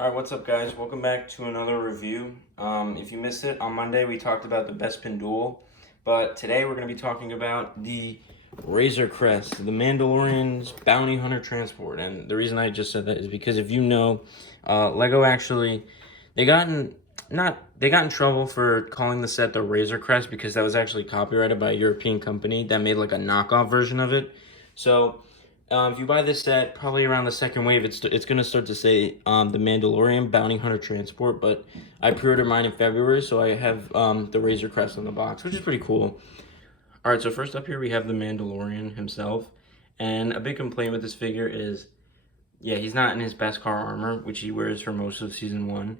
Alright, what's up guys? Welcome back to another review. If you missed it, on Monday we talked about the Bespin Duel, but today we're going to be talking about the Razor Crest, the Mandalorian's Bounty Hunter Transport. And the reason I just said that is because if you know, Lego actually, they got in trouble for calling the set the Razor Crest because that was actually copyrighted by a European company that made like a knockoff version of it. So if you buy this set, probably around the second wave, it's going to start to say the Mandalorian Bounty Hunter Transport, but I pre-ordered mine in February, so I have the Razor Crest on the box, which is pretty cool. All right, so first up here we have the Mandalorian himself, and a big complaint with this figure is, yeah, he's not in his best car armor, which he wears for most of Season 1,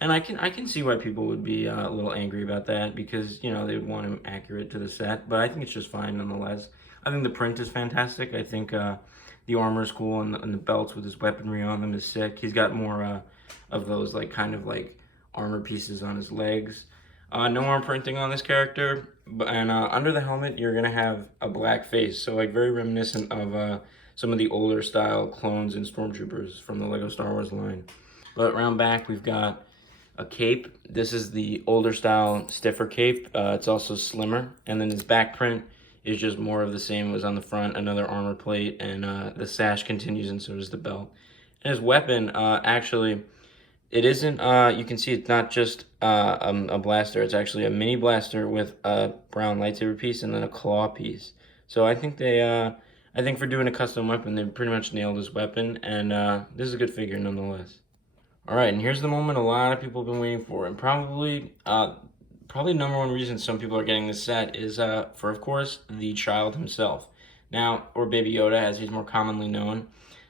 and I can see why people would be a little angry about that, because, you know, they would want him accurate to the set, but I think it's just fine nonetheless. I think the print is fantastic. I think the armor is cool, and the belts with his weaponry on them is sick. He's got more of those like kind of like armor pieces on his legs. No arm printing on this character, and under the helmet you're gonna have a black face, so like very reminiscent of some of the older style clones and stormtroopers from the Lego Star Wars line. But around back we've got a cape. This is the older style stiffer cape. It's also slimmer, and then his back print is just more of the same as on the front, another armor plate, and the sash continues, and so does the belt. And his weapon, actually, it isn't, you can see it's not just a blaster, it's actually a mini blaster with a brown lightsaber piece and then a claw piece. So I think I think for doing a custom weapon, they pretty much nailed his weapon, and this is a good figure nonetheless. All right, and here's the moment a lot of people have been waiting for, and probably number one reason some people are getting this set is for, of course, the child himself. Now, or Baby Yoda, as he's more commonly known.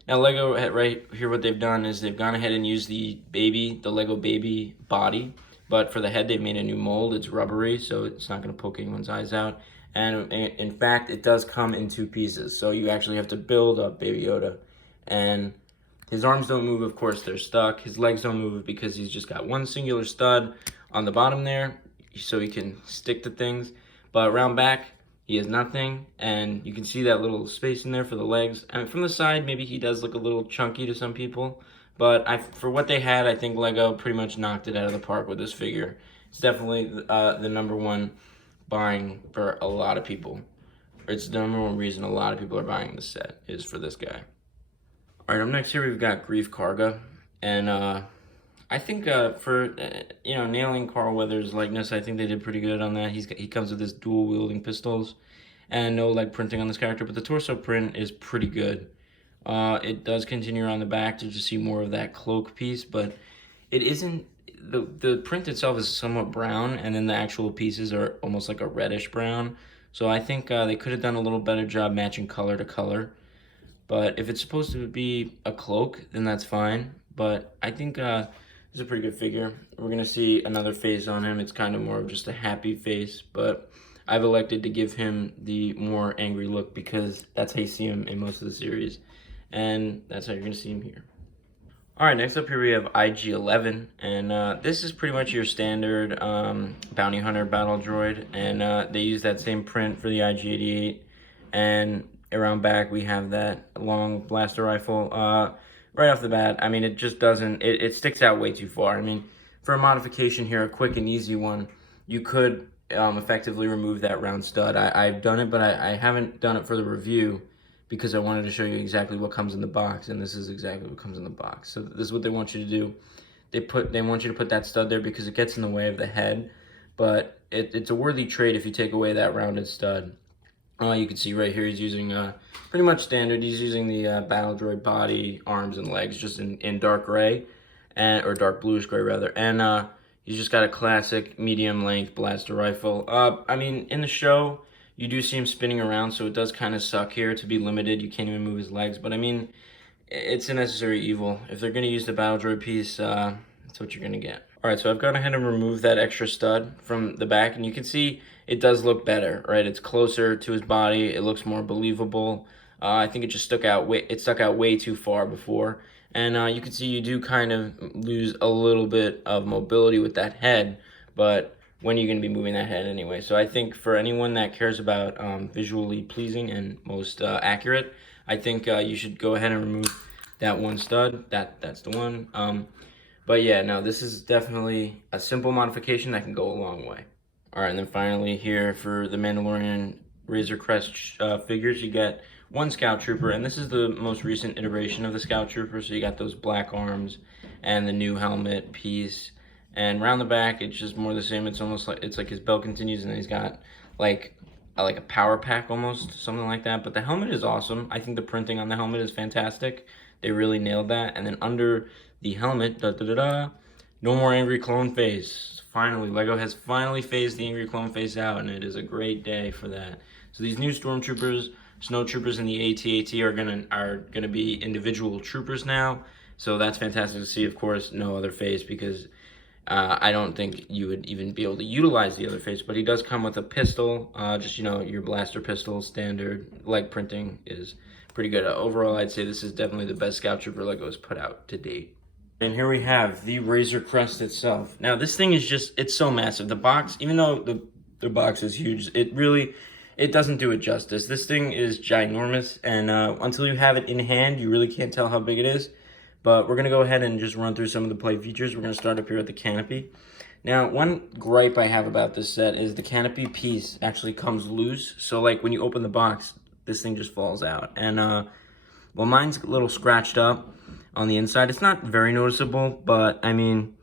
Now, Lego, right here, what they've done is they've gone ahead and used the Lego baby body, but for the head, they've made a new mold. It's rubbery, so it's not going to poke anyone's eyes out. And in fact, it does come in two pieces, so you actually have to build up Baby Yoda. And his arms don't move, of course, they're stuck. His legs don't move because he's just got one singular stud on the bottom there, so he can stick to things. But around back, he has nothing, and you can see that little space in there for the legs. And from the side, maybe he does look a little chunky to some people, but for what they had, I think Lego pretty much knocked it out of the park with this figure. It's definitely the number one buying for a lot of people. It's the number one reason a lot of people are buying this set is for this guy. All right, up next here we've got Grief Karga, and I think for you know, nailing Carl Weathers' likeness, I think they did pretty good on that. He comes with his dual wielding pistols, and no leg printing on this character, but the torso print is pretty good. It does continue on the back to just see more of that cloak piece, but it isn't. The print itself is somewhat brown, and then the actual pieces are almost like a reddish brown. So I think they could have done a little better job matching color to color. But if it's supposed to be a cloak, then that's fine. But I think this is a pretty good figure. We're going to see another face on him. It's kind of more of just a happy face. But I've elected to give him the more angry look because that's how you see him in most of the series. And that's how you're going to see him here. Alright, next up here we have IG-11. And this is pretty much your standard bounty hunter battle droid. And they use that same print for the IG-88. And around back we have that long blaster rifle. Right off the bat, I mean, it just doesn't, it sticks out way too far. I mean, for a modification here, a quick and easy one, you could effectively remove that round stud. I've done it, but I haven't done it for the review because I wanted to show you exactly what comes in the box, and this is exactly what comes in the box. So this is what they want you to do. They want you to put that stud there because it gets in the way of the head, but it's a worthy trade if you take away that rounded stud. You can see right here he's using pretty much standard. He's using the battle droid body, arms, and legs just in dark gray, or dark bluish gray rather. And he's just got a classic medium length blaster rifle. I mean, in the show you do see him spinning around, so it does kind of suck here to be limited. You can't even move his legs, but I mean, it's a necessary evil. If they're going to use the battle droid piece, that's what you're going to get. Alright, so I've gone ahead and removed that extra stud from the back, and you can see it does look better, right? It's closer to his body. It looks more believable. I think it just stuck out way too far before. And you can see you do kind of lose a little bit of mobility with that head, but when are you going to be moving that head anyway? So I think for anyone that cares about visually pleasing and most accurate, I think you should go ahead and remove that one stud. That's the one. But yeah, no, this is definitely a simple modification that can go a long way. All right, and then finally here for the Mandalorian Razor Crest figures, you get one Scout Trooper, and this is the most recent iteration of the Scout Trooper. So you got those black arms and the new helmet piece, and around the back it's just more the same. It's almost like his belt continues, and then he's got like a power pack almost, something like that. But the helmet is awesome. I think the printing on the helmet is fantastic. They really nailed that. And then under the helmet, no more angry clone face. Finally, Lego has finally phased the angry clone face out, and it is a great day for that. So these new stormtroopers, snow troopers, and the AT-AT are gonna be individual troopers now. So that's fantastic to see. Of course, no other face, because I don't think you would even be able to utilize the other face. But he does come with a pistol, just your blaster pistol standard. Leg printing is pretty good. Overall, I'd say this is definitely the best Scout Trooper Lego has put out to date. And here we have the Razor Crest itself. Now, this thing is it's so massive. The box, even though the box is huge, it doesn't do it justice. This thing is ginormous, and until you have it in hand, you really can't tell how big it is. But we're going to go ahead and just run through some of the play features. We're going to start up here at the canopy. Now, one gripe I have about this set is the canopy piece actually comes loose. So, like, when you open the box, this thing just falls out. And, well, mine's a little scratched up on the inside. It's not very noticeable, but I mean,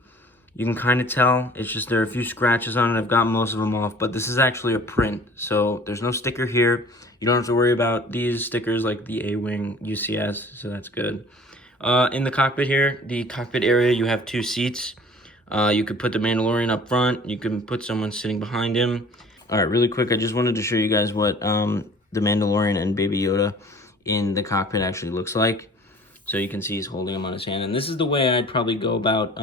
you can kind of tell. It's just there are a few scratches on it. I've got most of them off, but this is actually a print. So there's no sticker here. You don't have to worry about these stickers like the A-Wing UCS, so that's good. In the cockpit here, the cockpit area, you have two seats. You could put the Mandalorian up front. You can put someone sitting behind him. All right, really quick, I just wanted to show you guys what the Mandalorian and Baby Yoda in the cockpit actually looks like. So you can see he's holding him on his hand. And this is the way I'd probably go about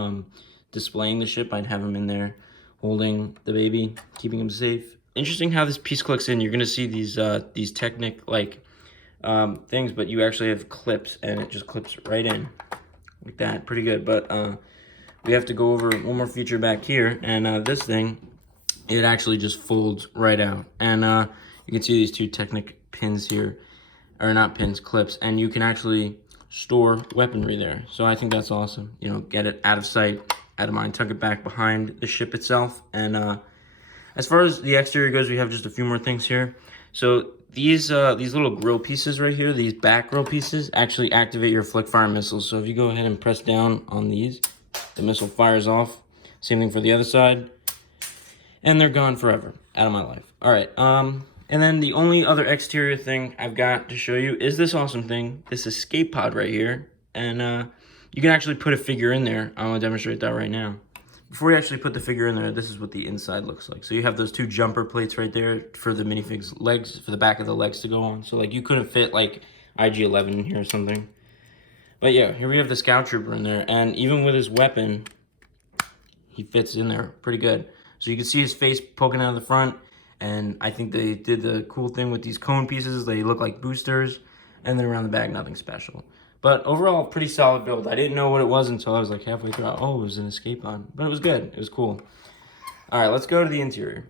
displaying the ship. I'd have him in there holding the baby, keeping him safe. Interesting how this piece clicks in. You're going to see these Technic like things, but you actually have clips, and it just clips right in like that. Pretty good. But we have to go over one more feature back here. And this thing, it actually just folds right out. And you can see these two Technic pins here. Or not pins, clips. And you can actually store weaponry there. So I think that's awesome. Get it out of sight, out of mind, tuck it back behind the ship itself. And as far as the exterior goes, we have just a few more things here. So these little grill pieces right here, these back grill pieces, actually activate your flick fire missiles. So if you go ahead and press down on these, the missile fires off. Same thing for the other side. And they're gone forever, out of my life. All right, and then the only other exterior thing I've got to show you is this awesome thing, this escape pod right here. And you can actually put a figure in there. I'm gonna demonstrate that right now. Before you actually put the figure in there, this is what the inside looks like. So you have those two jumper plates right there for the minifig's legs, for the back of the legs to go on. So like you couldn't fit like IG-11 in here or something. But yeah, here we have the Scout Trooper in there. And even with his weapon, he fits in there pretty good. So you can see his face poking out of the front. And I think they did the cool thing with these cone pieces. They look like boosters. And then around the back, nothing special. But overall, pretty solid build. I didn't know what it was until I was like halfway through. Oh, it was an escape pod. But it was good. It was cool. All right, let's go to the interior.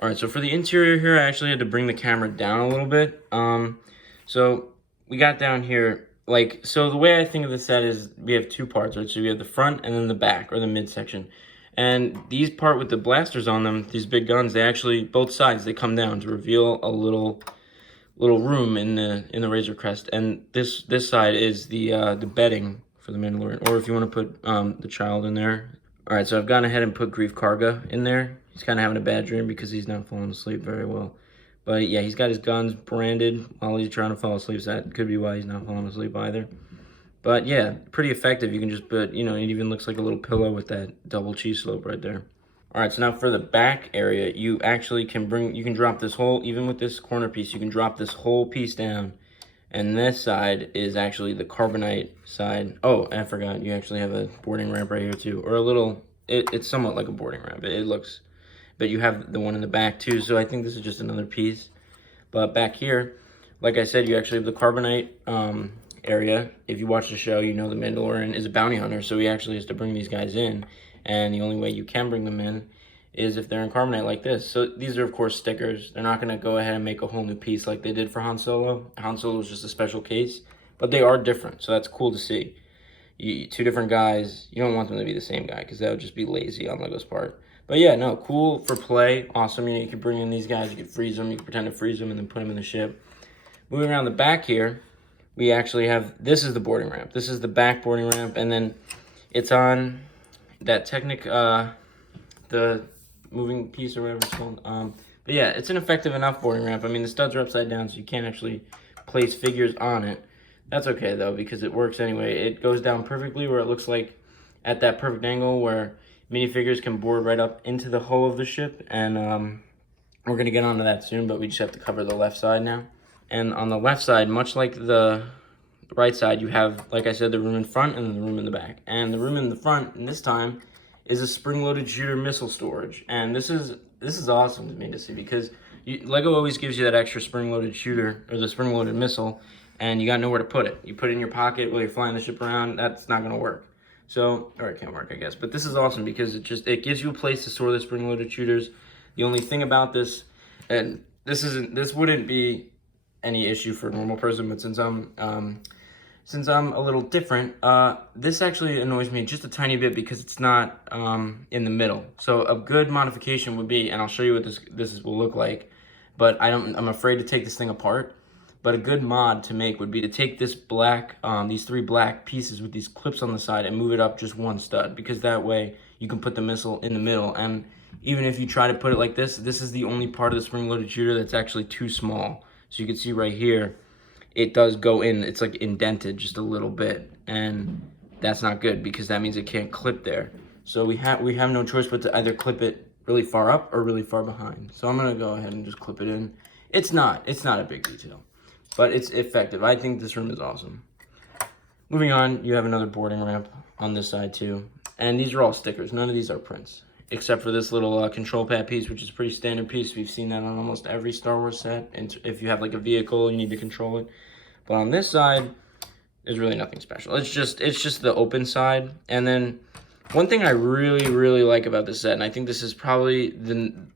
All right, so for the interior here, I actually had to bring the camera down a little bit. So we got down here. So the way I think of the set is we have two parts, right? So we have the front and then the back, or the midsection. And these part with the blasters on them, these big guns, they actually, both sides, they come down to reveal a little room in the Razor Crest. And this side is the bedding for the Mandalorian, or if you want to put the child in there. All right, so I've gone ahead and put Grief Karga in there. He's kind of having a bad dream because he's not falling asleep very well. But yeah, he's got his guns branded while he's trying to fall asleep. So that could be why he's not falling asleep either. But yeah, pretty effective. You can just put, it even looks like a little pillow with that double cheese slope right there. All right, so now for the back area, you actually you can drop this whole, even with this corner piece, you can drop this whole piece down. And this side is actually the carbonite side. Oh, I forgot, you actually have a boarding ramp right here too. Or a little, it's somewhat like a boarding ramp. It looks, but you have the one in the back too. So I think this is just another piece. But back here, like I said, you actually have the carbonite area. If you watch the show, you know the Mandalorian is a bounty hunter, so he actually has to bring these guys in, and the only way you can bring them in is if they're in carbonite like this. So these are of course stickers. They're not going to go ahead and make a whole new piece like they did for Han Solo. Han Solo was just a special case, but they are different, so that's cool to see. two different guys, you don't want them to be the same guy because that would just be lazy on Lego's part. But yeah, no, cool for play, awesome. You know, you could bring in these guys, you could freeze them, you could pretend to freeze them and then put them in the ship. Moving around the back here, we actually have, this is the boarding ramp. This is the back boarding ramp, and then it's on that the moving piece or whatever it's called. But yeah, it's an effective enough boarding ramp. I mean, the studs are upside down, so you can't actually place figures on it. That's okay, though, because it works anyway. It goes down perfectly where it looks like at that perfect angle where minifigures can board right up into the hull of the ship. And we're going to get onto that soon, but we just have to cover the left side now. And on the left side, much like the right side, you have, like I said, the room in front and the room in the back. And the room in the front, and this time, is a spring-loaded shooter missile storage. And this is awesome to me to see because Lego always gives you that extra spring-loaded shooter or the spring-loaded missile, and you got nowhere to put it. You put it in your pocket while you're flying the ship around. That's not going to work. So, or it can't work, I guess. But this is awesome because it gives you a place to store the spring-loaded shooters. The only thing about this, and this wouldn't be any issue for a normal person, but since I'm a little different, this actually annoys me just a tiny bit because it's not in the middle. So a good modification would be, and I'll show you what this will look like, but I'm afraid to take this thing apart. But a good mod to make would be to take this black, these three black pieces with these clips on the side and move it up just one stud, because that way you can put the missile in the middle. And even if you try to put it like this is the only part of the spring-loaded shooter that's actually too small. So you can see right here, it does go in, it's like indented just a little bit, and that's not good because that means it can't clip there. So we have no choice but to either clip it really far up or really far behind. So I'm gonna go ahead and just clip it in. It's not a big detail, but it's effective. I think this room is awesome. Moving on, you have another boarding ramp on this side too, and these are all stickers. None of these are prints, except for this little control pad piece, which is a pretty standard piece. We've seen that on almost every Star Wars set. And if you have like a vehicle, you need to control it. But on this side, there's really nothing special. It's just the open side. And then one thing I really like about this set, and I think this is probably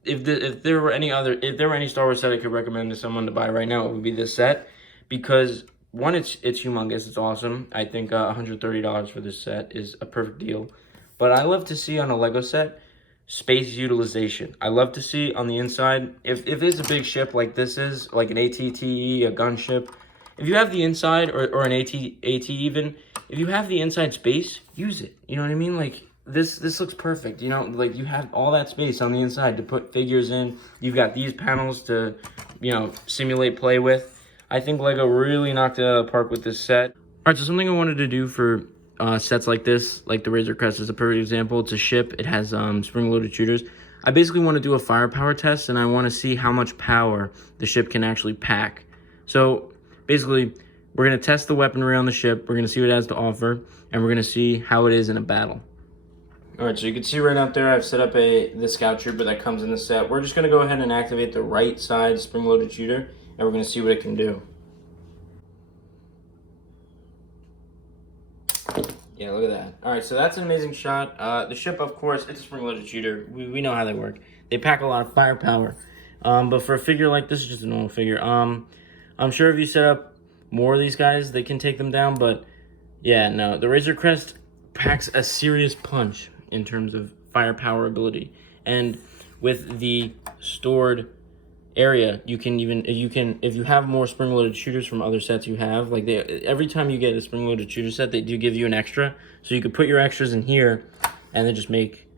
if there were any Star Wars set I could recommend to someone to buy right now, it would be this set, because one, it's humongous, it's awesome. I think $130 for this set is a perfect deal. But I love to see on a Lego set space utilization. I love to see on the inside, if it's a big ship like this is, like an AT-TE, a gunship, if you have the inside, or an AT even, if you have the inside space, use it. You know what I mean? Like, this looks perfect. You know, like, you have all that space on the inside to put figures in. You've got these panels to, you know, simulate play with. I think Lego really knocked it out of the park with this set. All right, so something I wanted to do for sets like this, like the Razor Crest is a perfect example. It's a ship. It has spring-loaded shooters. I basically want to do a firepower test, and I want to see how much power the ship can actually pack. So basically, we're going to test the weaponry on the ship. We're going to see what it has to offer, and we're going to see how it is in a battle. All right, so you can see right out there, I've set up the Scout Trooper that comes in the set. We're just going to go ahead and activate the right side spring-loaded shooter, and we're going to see what it can do. Yeah, look at that. All right, so that's an amazing shot. The ship, of course, it's a spring-loaded shooter. We know how they work. They pack a lot of firepower. But for a figure like this, is just a normal figure. I'm sure if you set up more of these guys, they can take them down. But yeah, no, the Razor Crest packs a serious punch in terms of firepower ability. And with the stored area, if you have more spring-loaded shooters from other sets you have, like every time you get a spring-loaded shooter set, they do give you an extra, so you could put your extras in here and then just make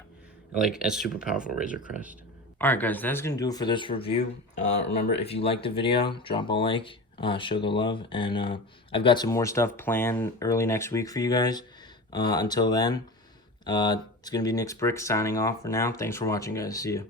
like a super powerful Razor Crest. All right, guys, that's gonna do it for this review. Remember, if you liked the video, drop a like, show the love, and I've got some more stuff planned early next week for you guys. Until then, it's gonna be Nick's Brick signing off for now. Thanks for watching, guys. See you.